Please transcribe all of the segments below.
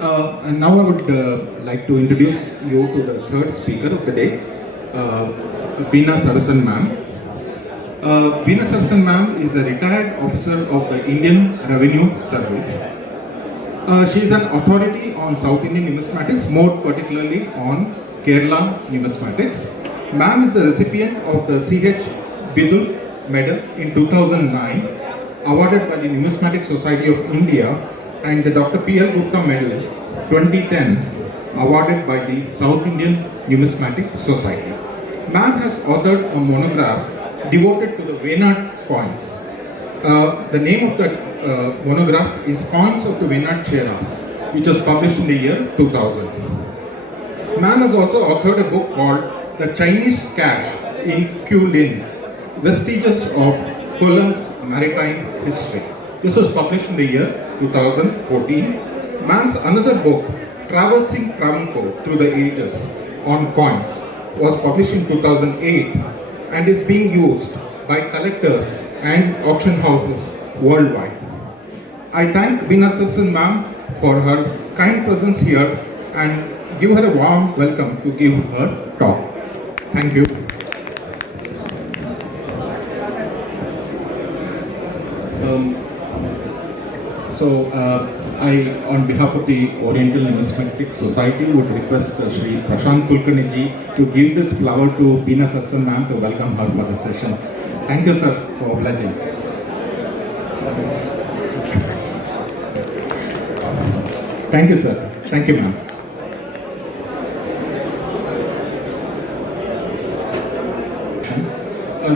And now I would like to introduce you to the third speaker of the day, Beena Sarasan ma'am. Beena Sarasan ma'am is a retired officer of the Indian Revenue Service. She is an authority on South Indian numismatics, more particularly on Kerala numismatics. Ma'am is the recipient of the C.H. Bidul Medal in 2009, awarded by the Numismatic Society of India, and the Dr. P.L. Gautam Medal 2010, awarded by the South Indian Numismatic Society. Ma'am has authored a monograph devoted to the Venad coins. The name of the monograph is Coins of the Venad Cholas, which was published in the year 2000. Ma'am has also authored a book called The Chinese Cash in Kulin, Vestiges of Kollam's Maritime History. This was published in the year 2014. Ma'am's another book, Traversing Travancore Through the Ages on Coins, was published in 2008 and is being used by collectors and auction houses worldwide. I thank Beena Sarasan ma'am for her kind presence here and give her a warm welcome to give her talk. Thank you. I, on behalf of the Oriental Numismatic Society, would request Shri Prashant Kulkarni to give this flower to Beena Sarasan ma'am to welcome her for the session. Thank you, sir, for obliging. Thank you, sir. Thank you, ma'am.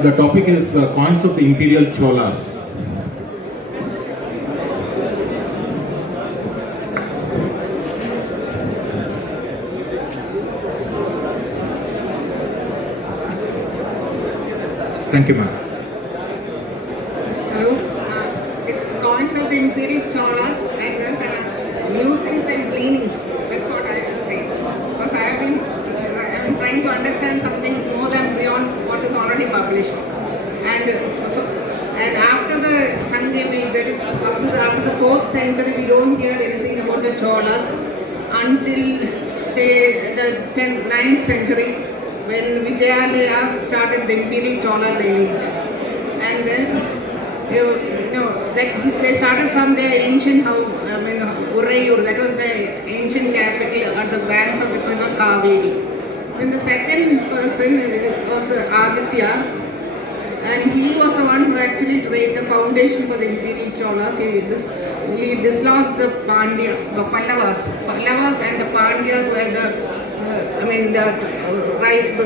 The topic is coins of the Imperial Cholas. Thank you, ma'am. It's coins of the Imperial Cholas and there's musings and gleanings. That's what I would say. Because I have been trying to understand something more than beyond what is already published. And after the Sanket, there is after the 4th century, we don't hear anything about the Cholas until say the 9th century, when Vijayalaya started the Imperial Chola lineage. And then, they started from their ancient house, Urayur, that was the ancient capital at the banks of the river Kaveri. Then the second person was Aditya, and he was the one who actually laid the foundation for the Imperial Cholas. He dislodged the Pallavas and the Pandyas were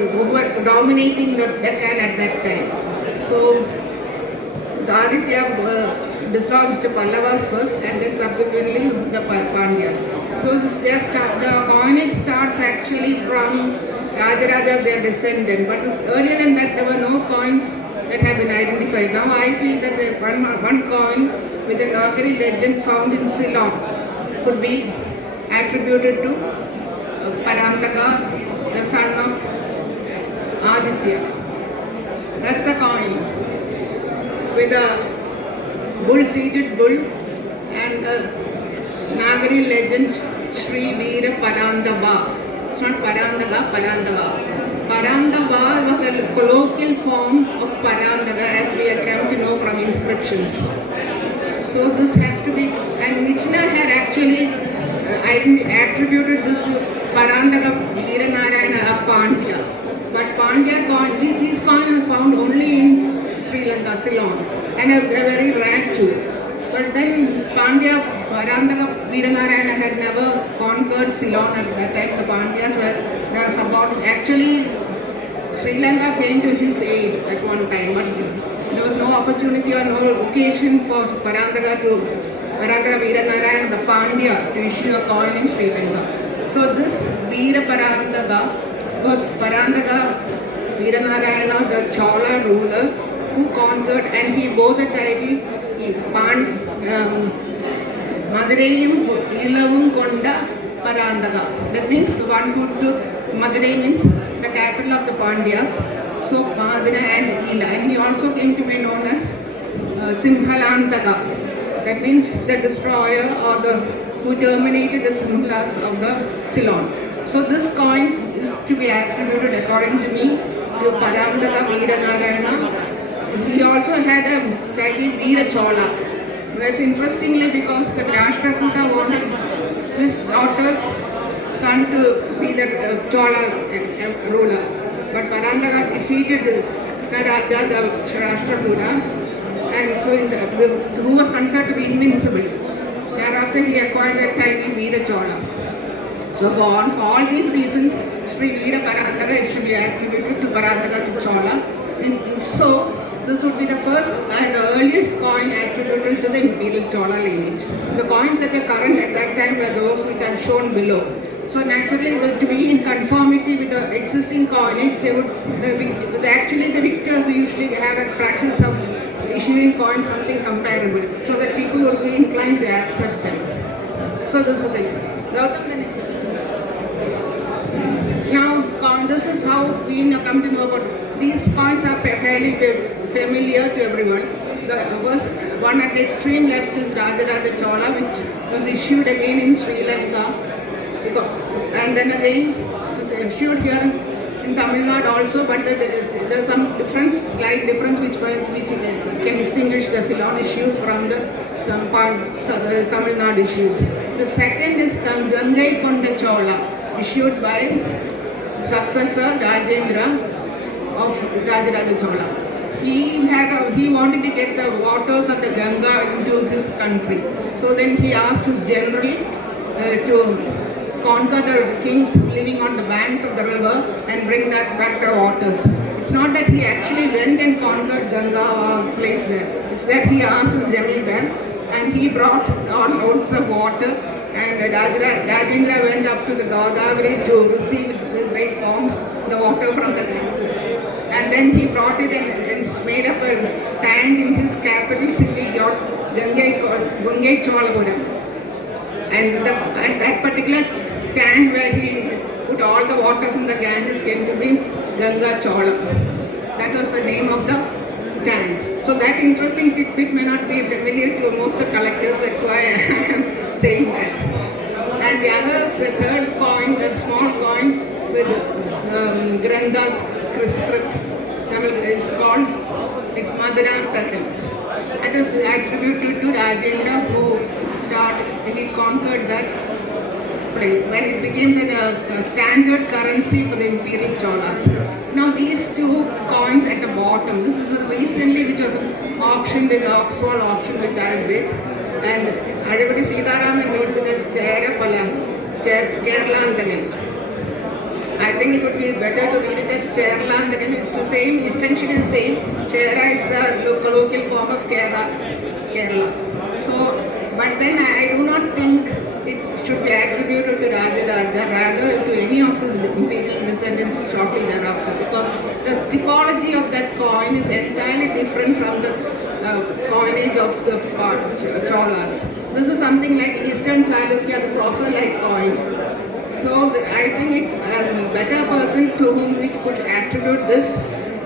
who were dominating the Deccan at that time. So the Aditya dislodged the Pallavas first and then subsequently the Pandyas. Because the coinage starts actually from Rajaraja, their descendant. But earlier than that, there were no coins that have been identified. Now I feel that one coin with a Nagari legend found in Ceylon could be attributed to Parantaka, the son of Aditya. That's the coin with a seated bull and the Nagari legend Shri Veera Parandava. It's not Parandaga, Parandava. Parandava was a colloquial form of Parandaga, as we have come to know from inscriptions. So this has to be, and Michna had actually attributed this to Parandaga Veeranarayana Pandya. But Pandya coin, these coins are found only in Sri Lanka, Ceylon, and they are very rare too. But then Parandaga Veeranarayana had never conquered Ceylon at that time. The Pandyas were subordinate. Actually, Sri Lanka came to his aid at one time, but there was no opportunity or no occasion for Parandaga Veeranarayana, the Pandya, to issue a coin in Sri Lanka. So this Veera Parandaga was Parandaga Veeranarayana, the Chola ruler, who conquered, and he bore the title Madurayum Ilavum Konda Parandaga. That means the one who took Madurai means the capital of the Pandyas. So Madura and Ila. And he also came to be known as Simhalantaka. That means the destroyer or the who terminated the symbols of the Ceylon. So this coin is to be attributed, according to me, to Parandaka Veeranarayana. He also had a title Veera Chola. That's interestingly because the Rashtrakuta wanted his daughter's son to be the Chola ruler. But Parandaka defeated the Rashtrakuta, and so who was considered to be invincible. Thereafter he acquired the title Veera Chola. So for all these reasons, Sri Veera Parandaka is to be attributed to Parandaka to Chola. And if so, this would be the first and the earliest coin attributed to the Imperial Chola lineage. The coins that were current at that time were those which are shown below. So naturally, to be in conformity with the existing coinage, actually the victors usually have a practice of issuing coins something comparable, so that people would be inclined to accept them. So this is it. Gautam, the next. Now, this is how we come to know about these coins. Are fairly familiar to everyone. The first one at the extreme left is Rajaraja Chola, which was issued again in Sri Lanka, and then again it was issued here in Tamil Nadu also, but there's some difference, slight difference which can distinguish the Ceylon issues from the Tamil Nadu issues. The second is Gangai Konda Chola, issued by successor Rajendra of Rajaraja Chola. He wanted to get the waters of the Ganga into his country. So then he asked his general to conquer the kings living on the banks of the river and bring back the waters. It's not that he actually went and conquered Ganga or placed there. It's that he asked his general there, and he brought all loads of water, and Rajendra went up to the Godavari to receive with great pomp the water from the temples. And then he brought it and made up a tank in his capital city, Gangai Cholapuram. And that particular tank where he put all the water from the Ganges came to be Ganga Chola. That was the name of the tank. So that interesting tidbit may not be familiar to most of the collectors, that's why I am saying that. And the other, the third coin, a small coin with Granda's script, is called, it's Madurantakal. That is attributed to Rajendra, who he conquered that place when it became the standard currency for the Imperial Cholas. Now these two coins at the bottom, this is recently which was auctioned in Oxford auction which I bid, and everybody Sitaraman reads it as Kerlandagan. I think it would be better to read it as Cherlandagan. It's the same, essentially the same. Chera is the local form of Kerala. So, but then I do not think it should be attributed to Rajaraja, rather to any of his imperial descendants shortly thereafter, because the typology of that coin is entirely different from the coinage of the Cholas. This is something like Eastern Chalukya, this is also like coin. So I think a better person to whom we could attribute this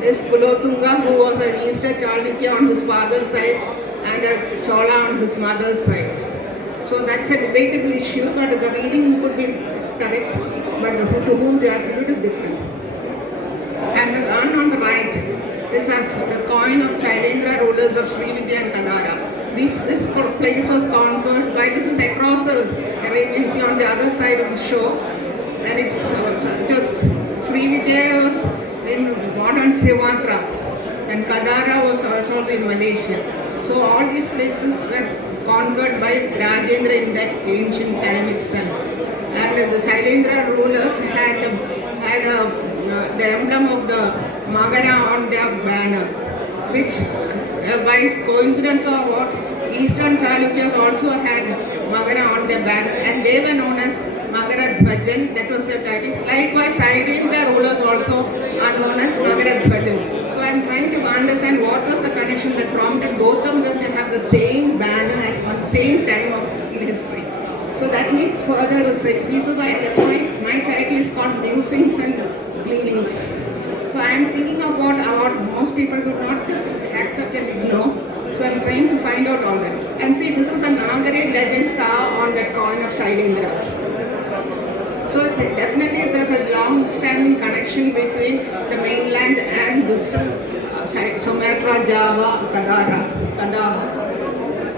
is Kulotunga, who was an Eastern Chalukya on his father's side and a Chola on his mother's side. So that's a debatable issue, but the reading could be correct, but to whom the attribute is different. And the one on the right is the coin of Shailendra rulers of Sri Vijaya and Kadara. This place was conquered by, this is across the Arabian Sea on the other side of the shore, and it was Sri Vijaya was in modern Sumatra, and Kadara was also in Malaysia. So all these places were conquered by Rajendra in that ancient time itself. And the Shailendra rulers had the emblem of the Magara on their banner, which by coincidence or what, Eastern Chalukyas also had Magara on their banner, and they were known as Magara Dhwajan, that was their title. Likewise, Shailendra rulers also are known as Magara Dhwajan. So I am trying to understand what was the connection that prompted both of them to have the same banner at the same time in history. So that needs further research. That's why my title is called Musings and Gleanings. So I am thinking of what most people do not just accept and ignore. So I am trying to find out all that. And see, this is a Nagari legend on that coin of Shailendras. So definitely there's a long-standing connection between the mainland and this Sumatra, Java, Kandahar.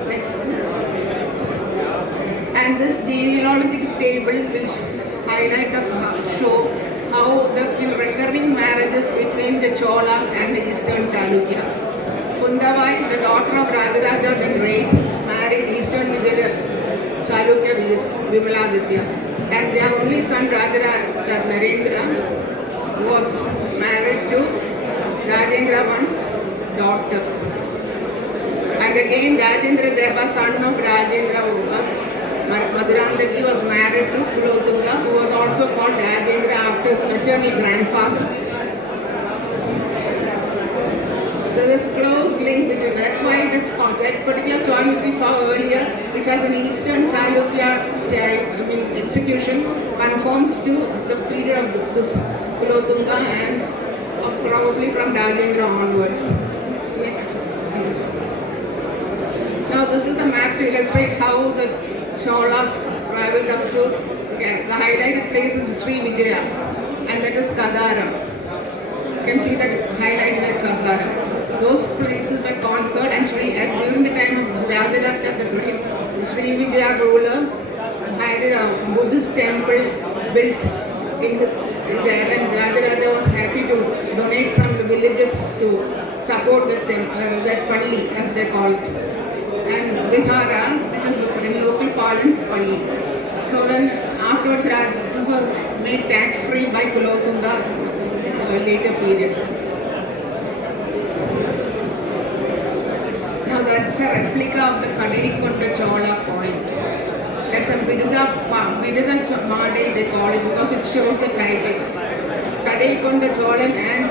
Next. And this genealogical table will highlight show how there's been recurring marriages between the Cholas and the Eastern Chalukya. Kundavai, the daughter of Rajaraja the Great, married Eastern Chalukya Vimaladitya, and their only son Rajaraja Narendra was married to Rajendra One's daughter. And again Rajendra Deva, son of Rajendra Madurandagi, was married to Kulotunga, who was also called Rajendra after his maternal grandfather. So there's close link between, that's why that particular coin which we saw earlier, which has an Eastern Chalukya execution, conforms to the period of this Kulotunga and probably from Rajendra onwards. Next. Now this is the map to illustrate how the Cholas traveled up to the highlighted place is Sri Vijaya, and that is Kadaram. You can see that highlighted at Kadaram. Those places were conquered, and during the time of Rajaraja the Great, the Sri Vijaya ruler had a Buddhist temple built in there, and Rajaraja was happy to donate some villages to support that Palli, as they call it, and Vihara, which is in local parlance Palli. So then afterwards this was made tax-free by Kulotunga in a later period. Now that's a replica of the Kadaikonda Chola coin. That's a Birida Made they call it, because it shows the title. Kadaikonda Cholan and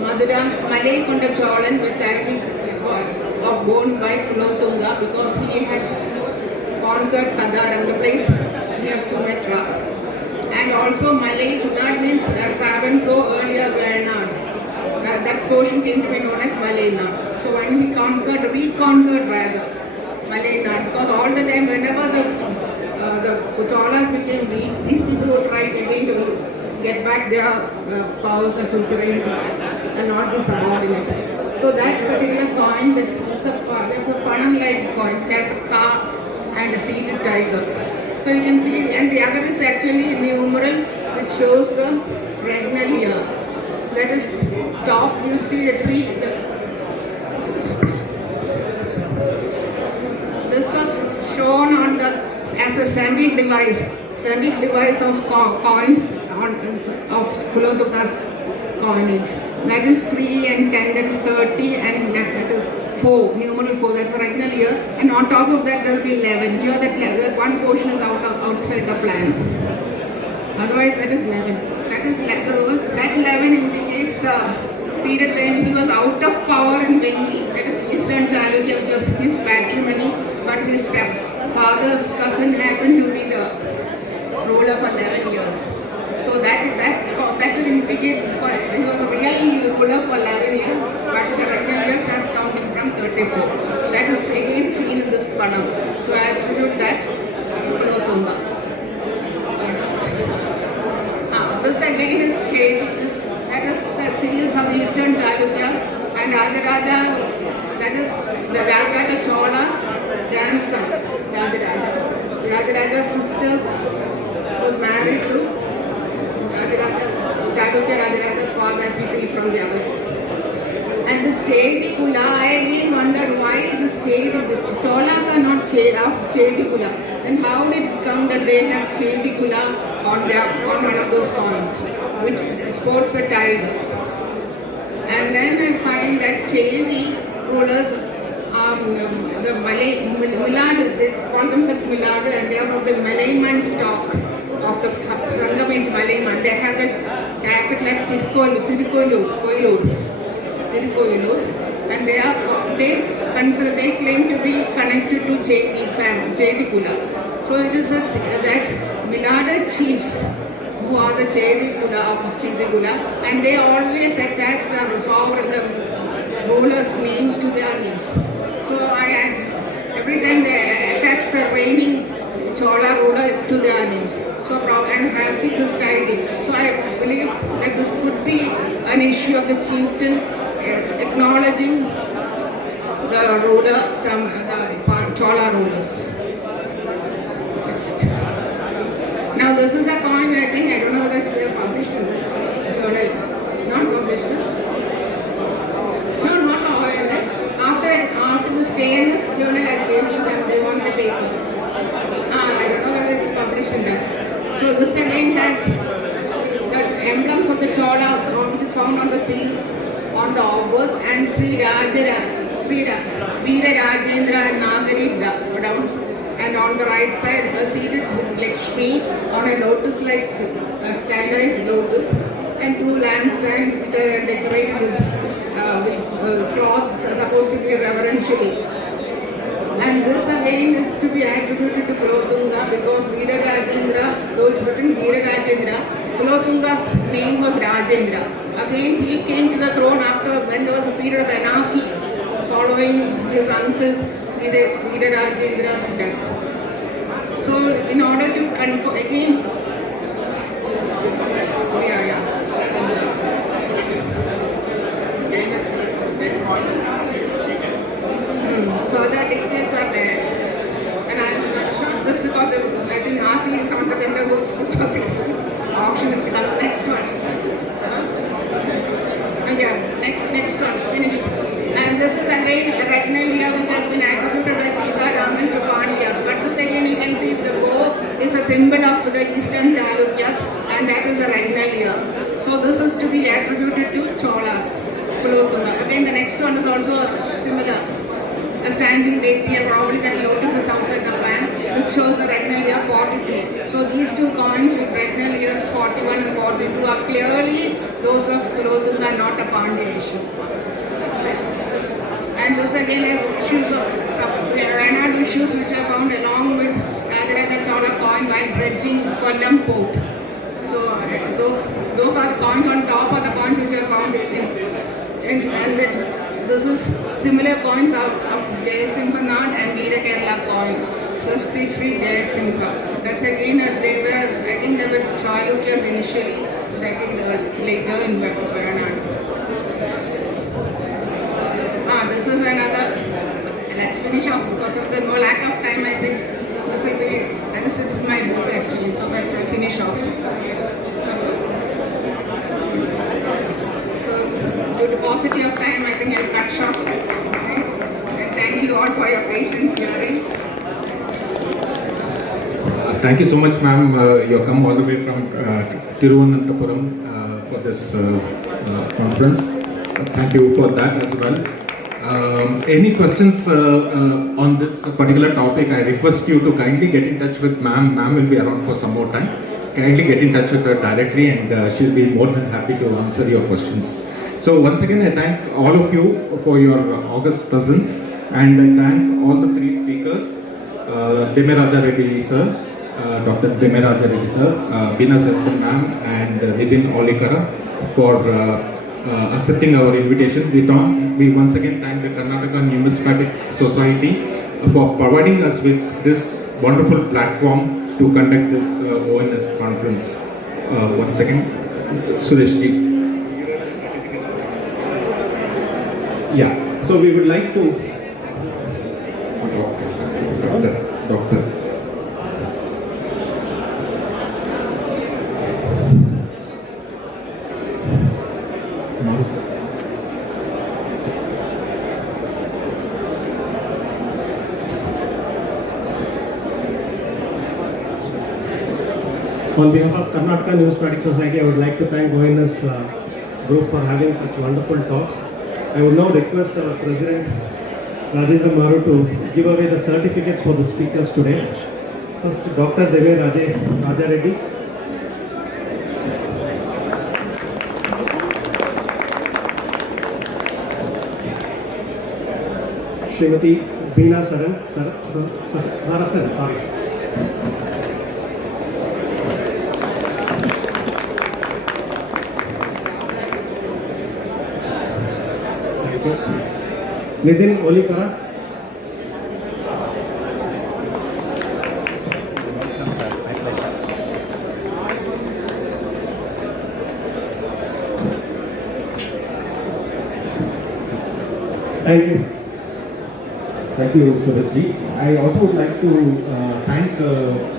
Malay Konda Cholan with titles of born by Kulotunga, because he had conquered Kadaram, the place near Sumatra. And also Malay Kunad means Travancore, earlier Vernad. That portion came to be known as Malaynad. So when he reconquered Malaynad, because all the time whenever the Cholas became weak, these people would try again to get back their powers and suzerainty and not be subordinate. So that particular coin, that's a Panam-like coin, it has a car and a seated tiger. So you can see, and the other is actually a numeral which shows the regnal year. That is top, you see the three. This was shown on as a sandwich device of coins of Kulotunga's coinage. That is 3 and 10, that is 30, and that is 4, numeral 4, that's the regnal year. And on top of that there will be 11. Here that one portion is outside the flank. Otherwise that is 11. That 11 indicates the period when he was out of power in Bengi, that is Eastern Chalukya, which was his patrimony, but his father's cousin happened to be the ruler for 11 years. So that indicates he was a real ruler for 11 years, but the regnal year starts counting from 34. That is again seen in this Panam. So I attribute that to Kulotunga. This again is changed. That is the seals of Eastern Chalukyas, and Rajaraja, that is the Rajaraja Cholas grandson, Rajaraja. Rajaraja's sisters was married to Chalukya Rajaraja's father, as we see from the other. And this Chedi Kula, I again wondered why this Chedi, the Cholas are not of Chedi Kula. Then how did it come that they have Chedi Kula on one of those coins, which sports a tiger? And then I find that Chedi rulers, the Malay, Milad, they call themselves Milad, and they are of the Malayman stock of the Rangamage Malayman. They have the capital like Tirukolu, and they claim to be connected to Chedi Kula. So it is that Milada chiefs who are the Chedi Kula of Chedi Kula, and they always attach the ruler's name to their names. So every time they attach the reigning Chola ruler to see this title. So I believe that this could be an issue of the chieftain acknowledging the ruler, the Chola rulers. Next. Now this is a coin, I think, I don't know whether it's published in the journal. Not published. No, not awareness. After this KNS journal I gave to them, they wanted a paper. I don't know whether it's published in that. So this again has the emblems of the Cholas, which is found on the seals, on the obverse, and Veera Rajendra and Nagari downs, and on the right side a seated Lakshmi on a lotus-like stylized lotus, and two lampstands which are decorated with cloth supposed to be reverentially. And this again is to be attributed to Kulothunga because Veera Rajendra, though it's written Veera Rajendra, Kulothunga's name was Rajendra. Again, he came to the throne after when there was a period of anarchy following his uncle Veera Rajendra's death. So, in order to confirm again, further details are there, and I'm not sure this because I think RT is on the tender books because auction is to come. Next one. Next one, finished. And this is again a Ragnalia which has been attributed by Sita Raman to Pandyas. But this again you can see the bow is a symbol of the Eastern Chalukyas, and that is a Ragnalia. So this is to be attributed to Cholas, Kulothunga. Again the next one is also similar. A standing date here, probably that lotus is outside the plan. This shows the Ragnalia 42. So these two coins with Ragnalias 41 and 42 are clearly those of Kulothunga, not a Pandya issue. That's it. And this again is issues of Vayanad issues which are found along with the Chola coin while dredging Kollam port. So those are the coins on top are the coins which are found this is similar coins of Jayasimhanad and Veera Kerala coin. So Sri Jayasimha. That's again I think they were Chalukyas initially, settled later in Vayanad. This is another. Let's finish off because of the lack of time. I think this will be. This is my book actually, so that's I'll finish off. Due to paucity of time, I think I'll cut short. And thank you all for your patience hearing. Thank you so much, ma'am. You come all the way from Thiruvananthapuram for this conference. Thank you for that as well. Any questions on this particular topic? I request you to kindly get in touch with ma'am. Ma'am will be around for some more time. Kindly get in touch with her directly, and she'll be more than happy to answer your questions. So once again, I thank all of you for your august presence, and I thank all the three speakers, Demeraja Reddy sir, Dr. Demeraja Reddy sir, Beena Sarasan ma'am, and Nitin Olikara for accepting our invitation. We once again thank the Karnataka Numismatic Society for providing us with this wonderful platform to conduct this ONS conference. Once again, Suresh ji. Yeah, so we would like to Doctor. Maru sir. On behalf of Karnataka Numismatic Society, I would like to thank ONS group for having such wonderful talks. I would now request our President Rajendra Maru to give away the certificates for the speakers today. First, Dr. Raja Reddy. Srimati Beena Sarasan, sorry. Nitin Olikara. Thank you. Thank you, Surajji. I also would like to thank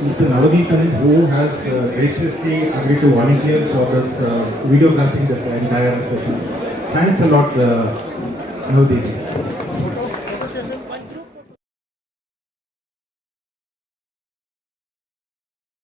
Mr. Navadipam, who has graciously agreed to volunteer for this videographing this entire session. Thanks a lot, Navadip.